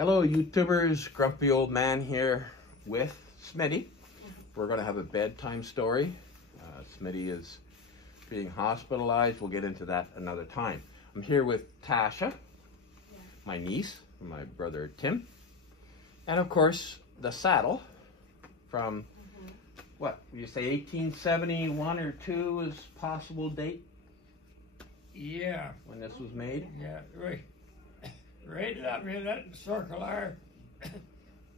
Hello YouTubers, grumpy old man here with Smitty. We're going to have a bedtime story. Smitty is being hospitalized. We'll get into that another time. I'm here with Tasha, my niece, and my brother Tim. And of course, the saddle from, what, you say 1871 or 2 is possible date? Yeah. When this was made? Yeah, right up in that circular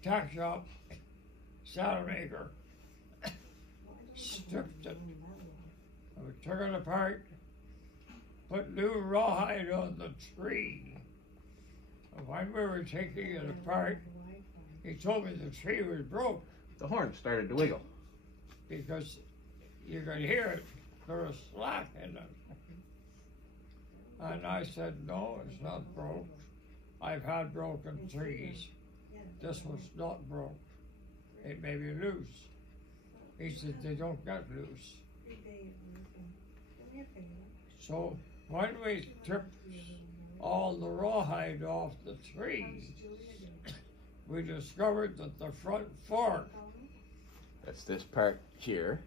tack shop, saddle maker, stripped it. We took it apart, put new rawhide on the tree. And when we were taking it apart, he told me the tree was broke. The horn started to wiggle. Because you could hear it, there was slack in it. And I said, no, it's not broke. I've had broken trees. This was not broke. It may be loose. He said, they don't get loose. So when we took all the rawhide off the tree, we discovered that the front fork, that's this part here.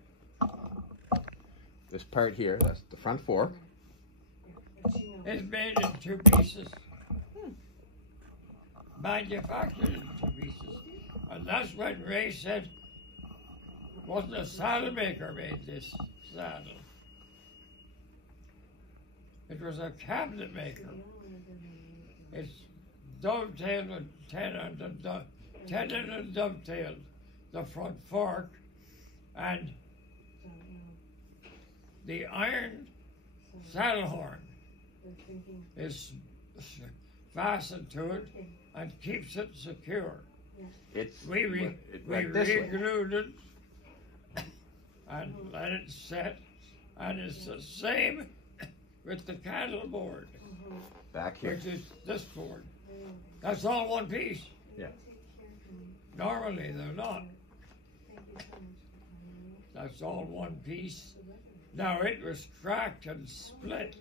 This part here, that's the front fork. is made in 2 pieces. Manufactured in 2 pieces. And that's when Ray said, wasn't a saddle maker made this saddle. It was a cabinet maker. It's dovetailed and tenon and dovetailed the front fork, and the iron saddle horn is fastened to it and keeps it secure. We re-glued it and let it set, and it's the same with the cattle board. Back here. Which is this board. That's all one piece. Yeah. Normally they're not. That's all one piece. Now it was cracked and split,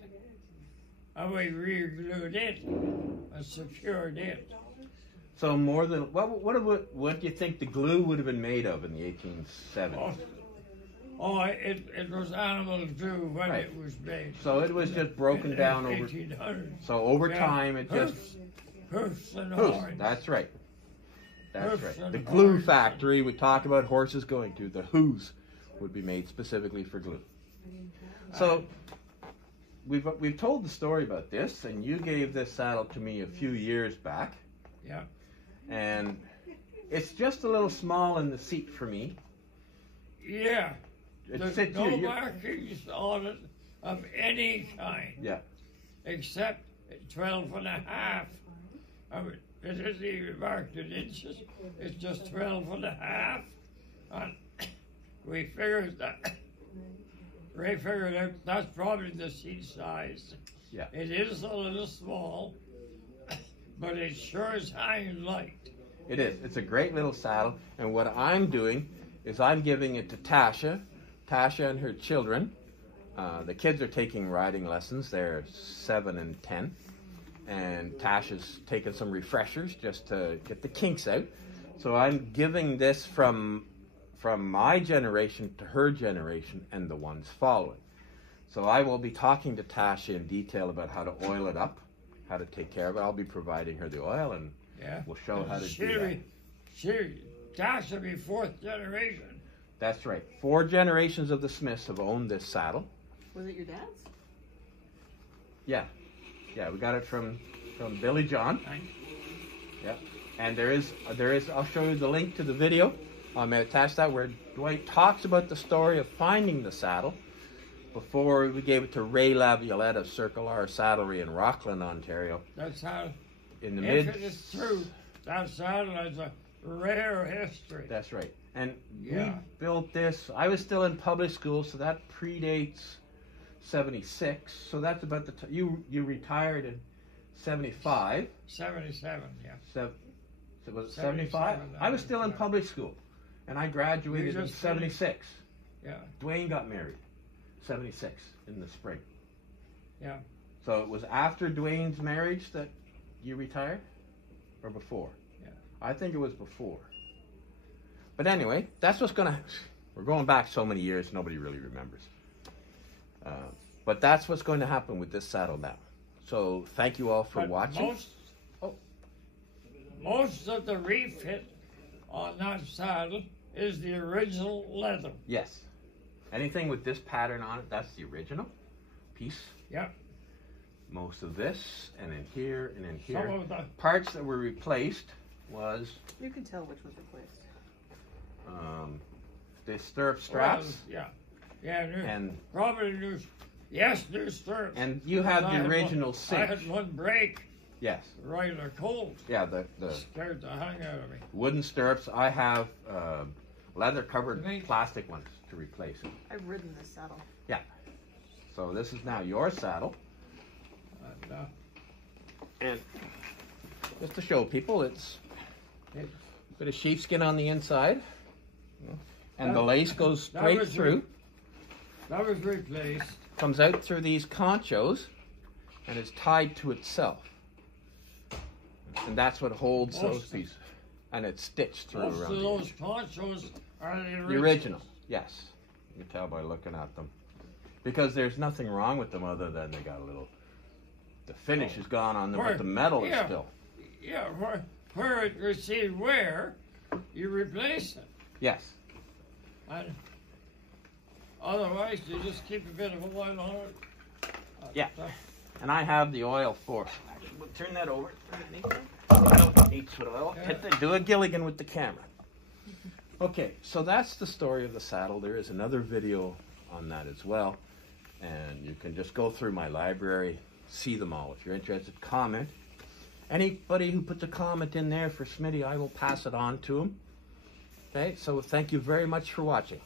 and we re-glued it and secured it. So more than what do you think the glue would have been made of in the 1870s? It was animal glue when Right. it was made. So it was just broken down over. 1800. So over time it just hoofs and hoofs. horns. That's right. That's Hoofs right. and The glue horns. factory we talk about horses going to, the hooves would be made specifically for glue. So we've told the story about this, and you gave this saddle to me a few years back. Yeah. And it's just a little small in the seat for me. Yeah. It There's sits no here. markings on it of any kind. Yeah. Except 12 and a half. I mean, it isn't even marked in inches. It's just 12 and a half. And we figured that, Ray figured out that's probably the seat size. Yeah. It is a little small, but it sure is hanging light. It is. It's a great little saddle. And what I'm doing is I'm giving it to Tasha and her children. The kids are taking riding lessons. They're 7 and 10. And Tasha's taking some refreshers just to get the kinks out. So I'm giving this from my generation to her generation and the ones following. So I will be talking to Tasha in detail about how to oil it up, how to take care of it. I'll be providing her the oil, and we'll show how to do that. Tasha will be 4th generation. That's right. 4 generations of the Smiths have owned this saddle. Was it your dad's? Yeah. Yeah, we got it from Billy John. Yeah. And there is I'll show you the link to the video. I'm going to attach that where Dwight talks about the story of finding the saddle before we gave it to Ray Laviolette of Circle R Saddlery in Rockland, Ontario. That's how, in the if it is true, that saddle has a rare history. That's right. And we built this. I was still in public school, so that predates 76. So that's about the time you retired in 75. 77, yeah. So was it 75? I was still in public school, and I graduated in 76. Yeah. Dwayne got married 76 in the spring. Yeah. So it was after Dwayne's marriage that you retired, or before? I think it was before. But anyway, that's what's gonna, we're going back so many years, nobody really remembers. But that's what's going to happen with this saddle now. So thank you all for watching. Most of the refit on that saddle is the original leather. Yes. Anything with this pattern on it, that's the original piece. Yep. Most of this, and in here, and in here. Some of the parts that were replaced was... You can tell which was replaced. The stirrup straps. Yeah. Yeah, and probably new. Yes, new stirrups. And you have the original cinch. I had one break. Yes. Right in the cold. Yeah, the scared the hang out of me. Wooden stirrups. I have leather covered plastic ones to replace it. I've ridden this saddle. Yeah. So this is now your saddle. And just to show people, it's a bit of sheepskin on the inside. And the lace goes straight through. That was replaced. Comes out through these conchos and is tied to itself. And that's what holds those pieces. And it's stitched through most around. Most of those conchos are the original. The original, yes. You can tell by looking at them. Because there's nothing wrong with them other than they got a little... The finish is gone on them, but the metal is still... Yeah, where it received wear, you replace it. Yes. And otherwise, you just keep a bit of oil on it. Yeah. And I have the oil for... We'll turn that over. I don't need with oil. Do a Gilligan with the camera. Okay, so that's the story of the saddle. There is another video on that as well. And you can just go through my library, see them all. If you're interested, comment. Anybody who puts a comment in there for Smitty, I will pass it on to him. Okay, so thank you very much for watching.